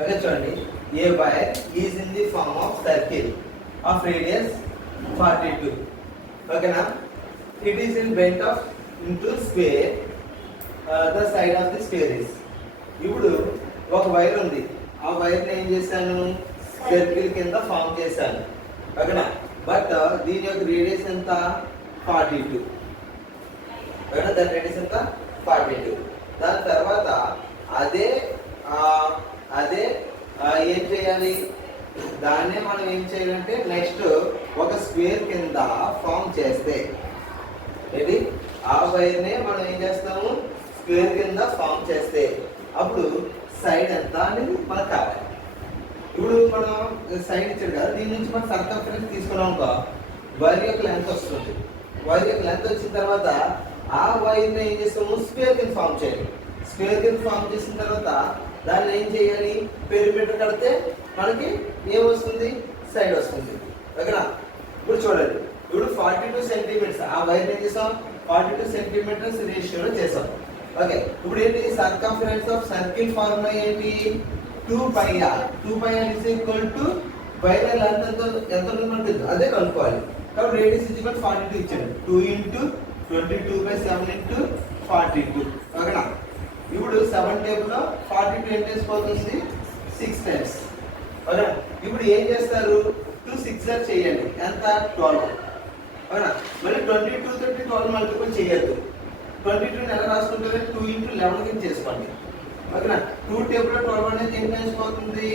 Okay చూడండి, a wire is in the form of circle of radius 42. ఓకేనా, it is in bent of into square, the side of the square is. ఇప్పుడు ఒక wire ఉంది, ఆ వైర్ని ఏం చేశాను, circle కింద ఫామ్ చేశాను. ఓకేనా, బట్ దీని యొక్క రేడియస్ ఎంత, 42. ఓకేనా, దాని రేడియస్ ఎంత, 42. దాని తర్వాత అదే ఏం చేయాలి, దాన్నే మనం ఏం చేయాలంటే నెక్స్ట్ ఒక స్క్వేర్ కింద ఫామ్ చేస్తే, ఏంటి ఆ వైర్నే మనం ఏం చేస్తాము, స్క్వేర్ కింద ఫామ్ చేస్తే అప్పుడు సైడ్ ఎంత అనేది మనకు కావాలి. ఇప్పుడు మనం సైడ్ ఇచ్చాడు కదా, దీని నుంచి మనం సర్కంఫరెన్స్ తీసుకున్నాం అనుకో, వైర్ యొక్క లెంత్ వస్తుంది. వైర్ యొక్క లెంత్ వచ్చిన తర్వాత ఆ వైర్ని ఏం చేస్తాము, స్క్వేర్ కింద ఫామ్ చేయాలి. స్క్వేర్ కింద ఫామ్ చేసిన తర్వాత దాన్ని ఏం చేయాలి, పెరిమీటర్ కడితే మనకి ఏమొస్తుంది, సైడ్ వస్తుంది. ఓకేనా, ఇప్పుడు చూడండి, ఇప్పుడు 42 సెంటీమీటర్స్ ఆ వైర్ ఏం చేసాం, 42 సెంటీమీటర్స్ రేషియోలో చేసాం. ఓకే, ఇప్పుడు ఏంటి, సర్కంఫరెన్స్ ఆఫ్ సర్కిల్ ఫార్ములా ఏంటి, 2πr. 2πr is equal to wire length ఎంత ఉంటుంది అదే కనుక్కోవాలి. కాబట్టి రేడియస్ ఇజ్ ఈక్వల్ 42 ఇచ్చాడు, 2 × 22/7 × 42. ఓకేనా, ఇప్పుడు 7 టేబుల్లో 42 ఎంత వేసిపోతుంది, 6 టైమ్స్. ఓకేనా, ఇప్పుడు ఏం చేస్తారు, 2 6 చేయండి, ఎంత, 12. ఓకేనా, మళ్ళీ 22 తోటి 12 మల్టిపుల్ చేయొద్దు. 22 ఎలా రాసుకుంటారు, 2 × 11 కింద చేసుకోండి. ఓకేనా, 2 టేబుల్లో 12 అనేది ఎన్ని టైమ్స్ పోతుంది,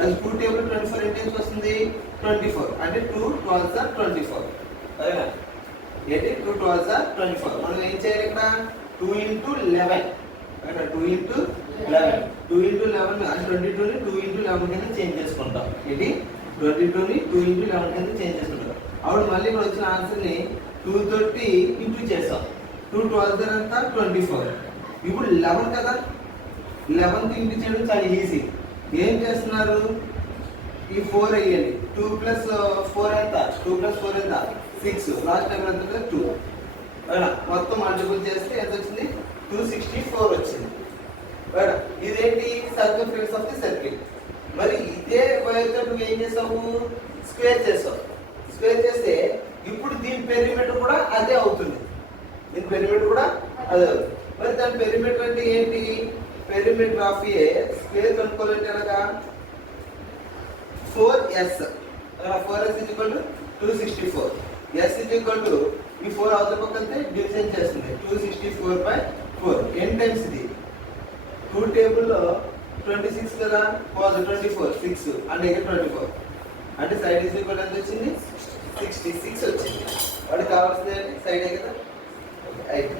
అది 2 టేబుల్ 24 ఎన్ని టైమ్స్ వస్తుంది, 24. అంటే 2 12s are 24. ఓకేనా, ఏంటి 2 12s are 24. మనం ఏం చేయాలి ఇక్కడ, 2 × 11. ఓకేనా, 2 × 11. 2 × 11 అంటే 22ని 2 × 11 కింద చేంజ్ చేసుకుంటాం. ఇది 22ని 2 × 11 కింద చేంజ్ చేసుకుంటాం. అప్పుడు మళ్ళీ ఇక్కడ వచ్చిన ఆన్సర్ని 2 తోటి ఇంటూ చేసాం. 2 12 అంతా 24. ఇప్పుడు 11 కదా, 11కి ఇంటూ చేయడం చాలా ఈజీ. ఏం చేస్తున్నారు, ఈ 4 అయ్యండి, 2 + 4 ఎంత, 2 + 4 ఎంత, 6. లాస్ట్ టైం ఎంత, 2. మొత్తం మల్టిపుల్ చేస్తే ఎంత వచ్చింది, 264 వచ్చింది. ఇదేంటి, సర్కంఫరెన్స్ ఆఫ్ ది సర్కిల్. మరి ఇదే వైర్ తో నువ్వు ఏం చేసావు, స్క్వేర్ చేసావు. స్క్వేర్ చేస్తే ఇప్పుడు దీని పెరిమీటర్ కూడా అదే అవుతుంది. దీని పెరిమీటర్ కూడా అదే అవుతుంది. మరి దాని పెరిమీటర్ అంటే ఏంటి, పెరిమీటర్ ఆఫ్ ఏ స్క్వేర్ కనుక్కోవాలంటే ఎలాగా, 4s. 4s = 264. s = ఈ 4 అవతల పక్కనే డివిజన్ చేస్తుంది, 264/4. ఎన్ టైమ్స్ ఇది, 2 టేబుల్లో 26 కదా, 24 6 అంటే 24. అంటే సైడ్ ఈజ్ ఈక్వల్ ఎంత వచ్చింది, 66 వచ్చింది. వాడికి కావాల్సింది సైడే కదా. అయితే